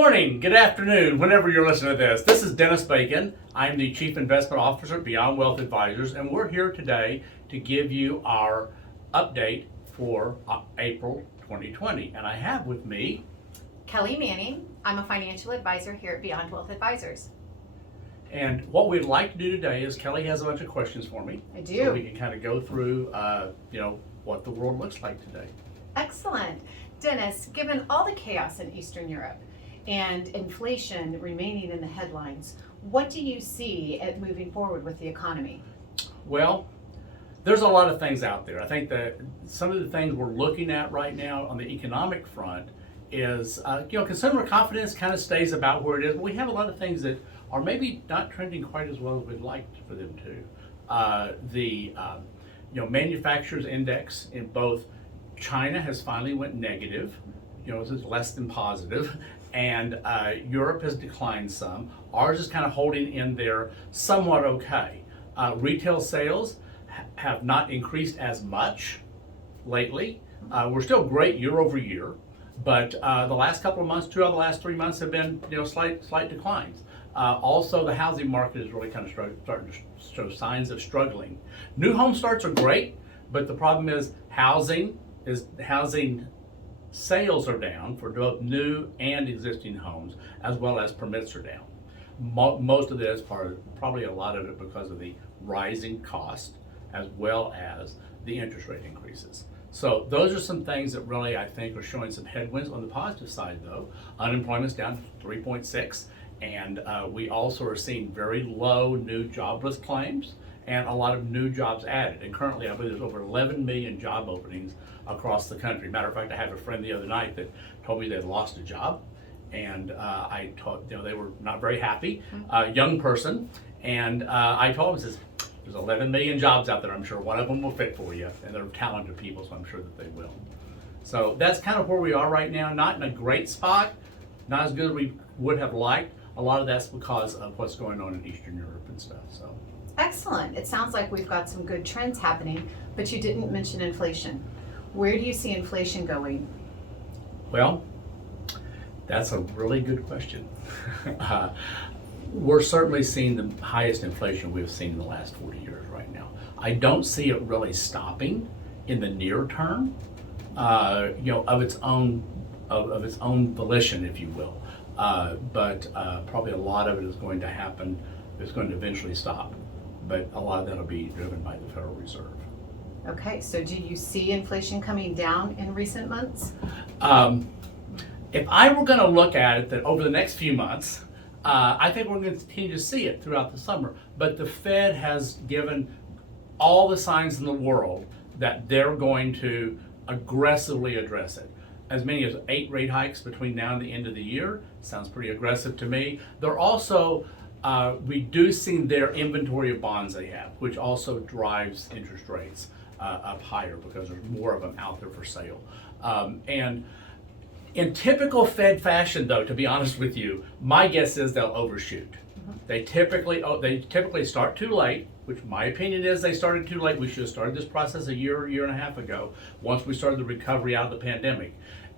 morning, good afternoon, whenever you're listening to this. This is Dennis Bacon. I'm the Chief Investment Officer at Beyond Wealth Advisors, and we're here today to give you our update for April 2020. And I have with me Kelley Manning. I'm a financial advisor here at Beyond Wealth Advisors. And what we'd like to do today is Kelley has a bunch of questions for me. I do. So we can kind of go through, what the world looks like today. Excellent. Dennis, given all the chaos in Eastern Europe and inflation remaining in the headlines, what do you see at moving forward with the economy? Well, there's a lot of things out there. I think that some of the things we're looking at right now on the economic front is, consumer confidence kind of stays about where it is. But we have a lot of things that are maybe not trending quite as well as we'd like for them to. The manufacturers index in both China has finally went negative, this is less than positive, and Europe has declined some. Ours is kind of holding in there somewhat okay. Retail sales have not increased as much lately. We're still great year over year, but the last couple of months, 2 out of the last 3 months have been slight declines. Also, the housing market is really kind of starting to show signs of struggling. New home starts are great, but the problem is housing sales are down for both new and existing homes, as well as permits are down. Most of it is probably a lot of it because of the rising cost, as well as the interest rate increases. So those are some things that really I think are showing some headwinds. On the positive side though, unemployment's down to 3.6, and we also are seeing very low new jobless claims and a lot of new jobs added. And currently I believe there's over 11 million job openings across the country. Matter of fact, I had a friend the other night that told me they'd lost a job, and I told they were not very happy, young person, and I told him, says, there's 11 million jobs out there. I'm sure one of them will fit for you, and they're talented people, so I'm sure that they will. So that's kind of where we are right now. Not in a great spot, not as good as we would have liked. A lot of that's because of what's going on in Eastern Europe and stuff. So. Excellent. It sounds like we've got some good trends happening, but you didn't mention inflation. Where do you see inflation going? Well, that's a really good question. We're certainly seeing the highest inflation we've seen in the last 40 years right now. I don't see it really stopping in the near term, of its own volition, if you will. But probably a lot of it is going to happen. It's going to eventually stop, but a lot of that will be driven by the Federal Reserve. Okay, so do you see inflation coming down in recent months? If I were going to look at it that over the next few months, I think we're going to continue to see it throughout the summer. But the Fed has given all the signs in the world that they're going to aggressively address it. As many as 8 rate hikes between now and the end of the year. Sounds pretty aggressive to me. They're also reducing their inventory of bonds they have, which also drives interest rates up higher because there's more of them out there for sale. And in typical Fed fashion, though, to be honest with you, my guess is they'll overshoot. They typically start too late, which my opinion is they started too late. We should have started this process a year and a half ago, once we started the recovery out of the pandemic.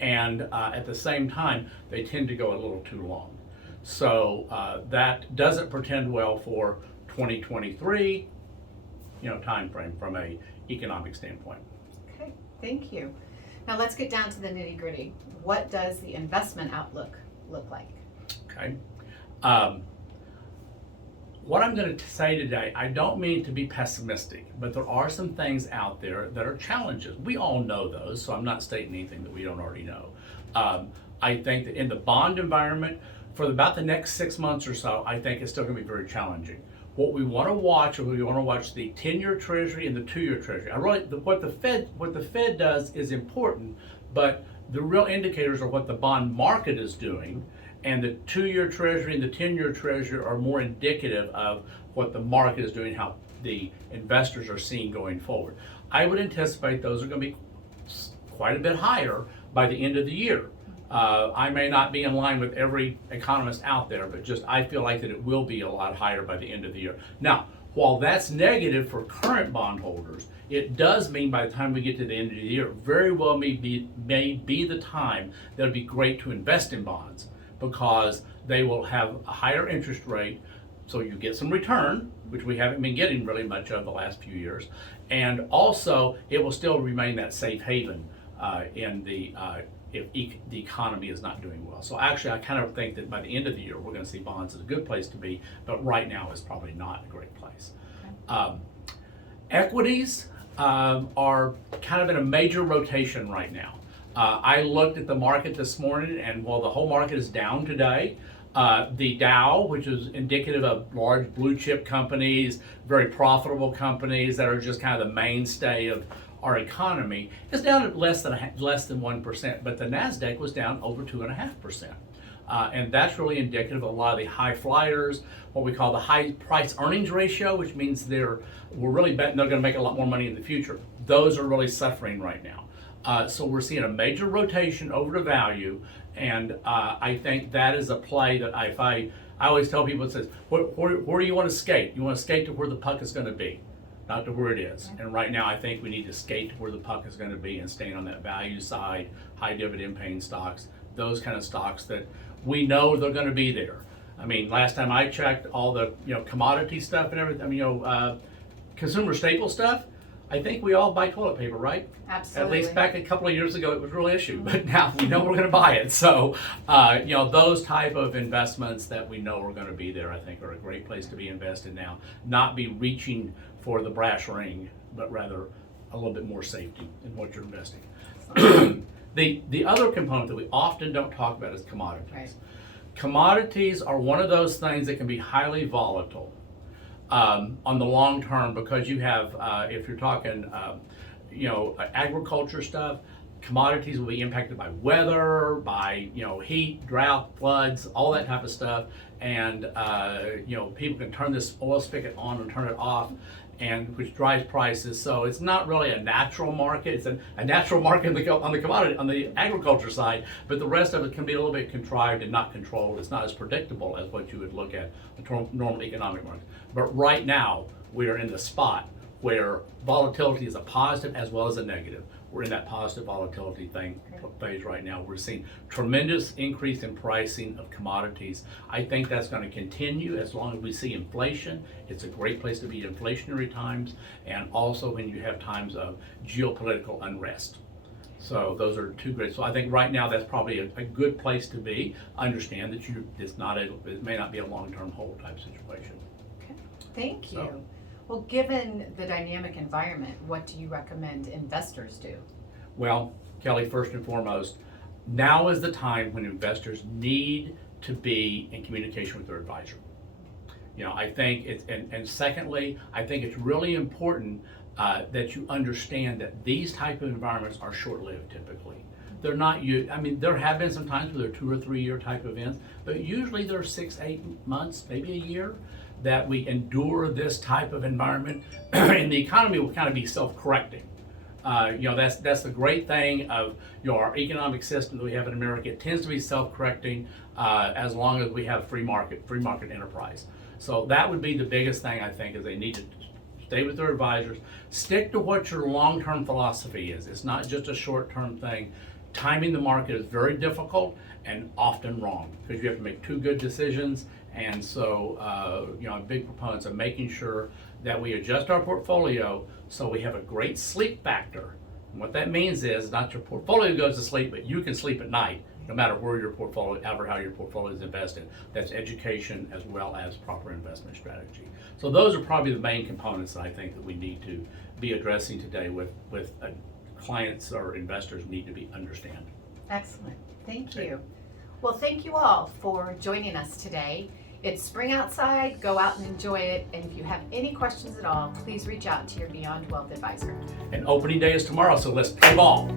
And at the same time, they tend to go a little too long. So that doesn't portend well for 2023, time frame from a economic standpoint. Okay, thank you. Now let's get down to the nitty gritty. What does the investment outlook look like? Okay. What I'm going to say today, I don't mean to be pessimistic, but there are some things out there that are challenges. We all know those, so I'm not stating anything that we don't already know. I think that in the bond environment, for about the next 6 months or so, I think it's still going to be very challenging. What we want to watch, the 10-year Treasury and the 2-year Treasury. What the Fed does is important, but the real indicators are what the bond market is doing, and the 2-year Treasury and the 10-year Treasury are more indicative of what the market is doing, how the investors are seeing going forward. I would anticipate those are going to be quite a bit higher by the end of the year. I may not be in line with every economist out there, but I feel like that it will be a lot higher by the end of the year. Now, while that's negative for current bondholders, it does mean by the time we get to the end of the year, very well may be the time that it'll be great to invest in bonds, because they will have a higher interest rate, so you get some return, which we haven't been getting really much of the last few years, and also it will still remain that safe haven if the economy is not doing well. So actually, I kind of think that by the end of the year, we're going to see bonds as a good place to be, but right now it's probably not a great place. Equities are kind of in a major rotation right now. I looked at the market this morning, and while the whole market is down today, the Dow, which is indicative of large blue chip companies, very profitable companies that are just kind of the mainstay of our economy, is down at less than 1%, but the NASDAQ was down over 2.5%. And that's really indicative of a lot of the high flyers, what we call the high price earnings ratio, which means we're really betting they're going to make a lot more money in the future. Those are really suffering right now. So we're seeing a major rotation over to value, and I think that is a play that I always tell people, it says, where do you want to skate? You want to skate to where the puck is going to be, not to where it is. And right now I think we need to skate to where the puck is going to be and stay on that value side, high dividend paying stocks, those kind of stocks that we know they're going to be there. I mean, last time I checked all the commodity stuff and everything, I mean, consumer staple stuff, I think we all buy toilet paper, right? Absolutely. At least back a couple of years ago, it was a real issue, but now we know we're going to buy it. So, those type of investments that we know are going to be there, I think, are a great place to be invested now. Not be reaching for the brass ring, but rather a little bit more safety in what you're investing. The other component that we often don't talk about is commodities. Right. Commodities are one of those things that can be highly volatile on the long term, because you have, if you're talking, agriculture stuff, commodities will be impacted by weather, by heat, drought, floods, all that type of stuff, and people can turn this oil spigot on and turn it off, and which drives prices. So it's not really a natural market. It's a natural market on the commodity, on the agriculture side, but the rest of it can be a little bit contrived and not controlled. It's not as predictable as what you would look at a normal economic market. But right now, we are in the spot where volatility is a positive as well as a negative. We're in that positive volatility phase right now. We're seeing tremendous increase in pricing of commodities. I think that's going to continue as long as we see inflation. It's a great place to be in inflationary times, and also when you have times of geopolitical unrest. So those are two great. So I think right now that's probably a good place to be. Understand that it may not be a long-term hold type situation. Okay. Thank you. So, well, given the dynamic environment, what do you recommend investors do? well, Kelley, first and foremost, now is the time when investors need to be in communication with their advisor. I think and secondly, I think it's really important that you understand that these type of environments are short-lived typically. They're not, there have been some times where they're 2 or 3 year type events, but usually they're 6, 8 months, maybe a year, that we endure this type of environment, and the economy will kind of be self-correcting. That's the great thing of our economic system that we have in America. It tends to be self-correcting as long as we have free market enterprise. So that would be the biggest thing, I think, is they need to stay with their advisors, stick to what your long-term philosophy is. It's not just a short-term thing. Timing the market is very difficult and often wrong, because you have to make 2 good decisions. And so, I'm big proponents of making sure that we adjust our portfolio so we have a great sleep factor. And what that means is not your portfolio goes to sleep, but you can sleep at night, no matter where your portfolio, ever how your portfolio is invested. That's education as well as proper investment strategy. So those are probably the main components that I think that we need to be addressing today with clients or investors need to be understand. Excellent. Thank you. Well, thank you all for joining us today. It's spring outside. Go out and enjoy it. And if you have any questions at all, please reach out to your Beyond Wealth advisor. And opening day is tomorrow, so let's play ball.